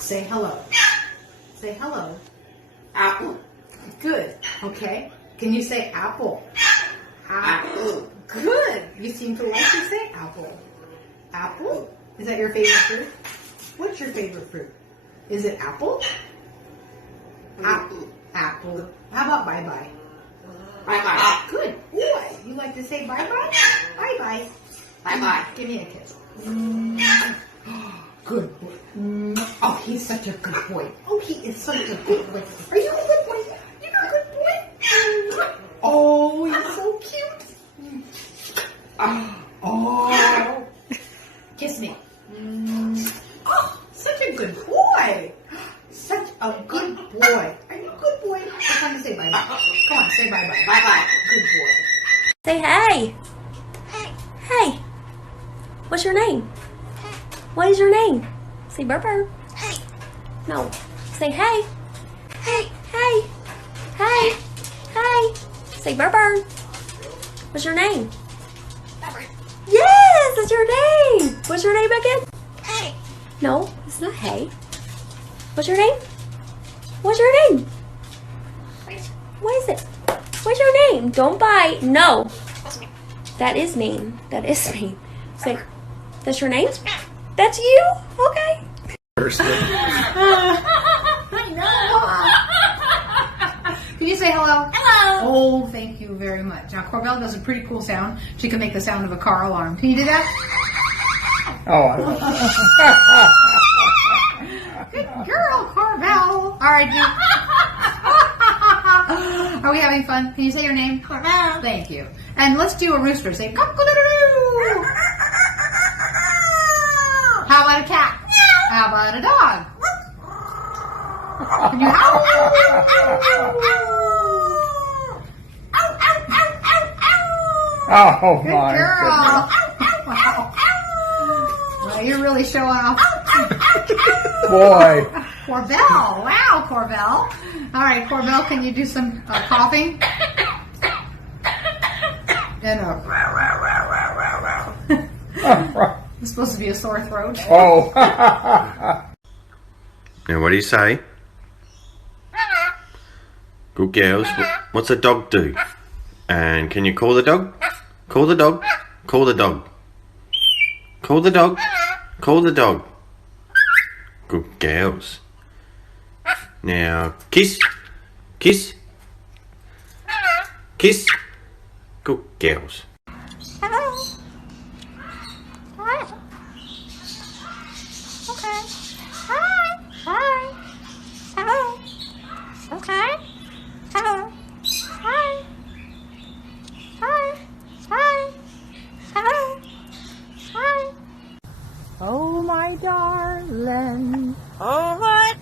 Say hello. Say hello. Apple. Good. Okay. Can you say apple? Apple. Good. You seem to like to say apple. Apple? Is that your favorite fruit? What's your favorite fruit? Is it apple? Apple. Apple. How about bye-bye? Bye-bye. Good boy. You like to say bye-bye? Bye-bye. Bye-bye. Give me a kiss. Good boy. Oh, he's such a good boy. Oh, he is such a good boy. Are you a good boy? You're a good boy? Oh, he's so cute. Oh. Kiss me. Oh, such a good boy. Such a good boy. Are you a good boy? It's time to say bye-bye. Come on, say bye-bye. Bye-bye. Good boy. Say hey. Hey. What's your name? What is your name? Say burr burr. Hey. No. Say hey. Hey. Hey. Hey. Hey. Say burr burr. What's your name? Pepper. Yes, that's your name. What's your name again? Hey. No, it's not hey. What's your name? What's your name? What is it? What's your name? Don't bite. No. That is mean. That is mean. Say, that's your name? That's you? Okay. I know. Can you say hello? Hello. Oh, thank you very much. Now, Corbell does a pretty cool sound. She can make the sound of a car alarm. Can you do that? Oh, Good girl, Corbell. All right, dude. Are we having fun? Can you say your name? Corbell. Thank you. And let's do a rooster. Say cock-a-doodle-doo. How about a cat? How about a dog? Can you howl? oh Good my girl. Wow. Well, you're really showing off. goodness. Boy. Corbell. Wow, Corbell. All right, Corbell, can you do some coughing? And it's supposed to be a sore throat. Oh. Now, what do you say? Good girls. What's a dog do? And can you call the dog? Call the dog. Call the dog. Call the dog. Call the dog. Good girls. Now, kiss. Kiss. Kiss. Good girls. Hello. Hi. Okay. Hi. Hi. Hello. Okay. Hello. Hi. Hi. Hi. Hello. Hi. Oh, my darling. Oh my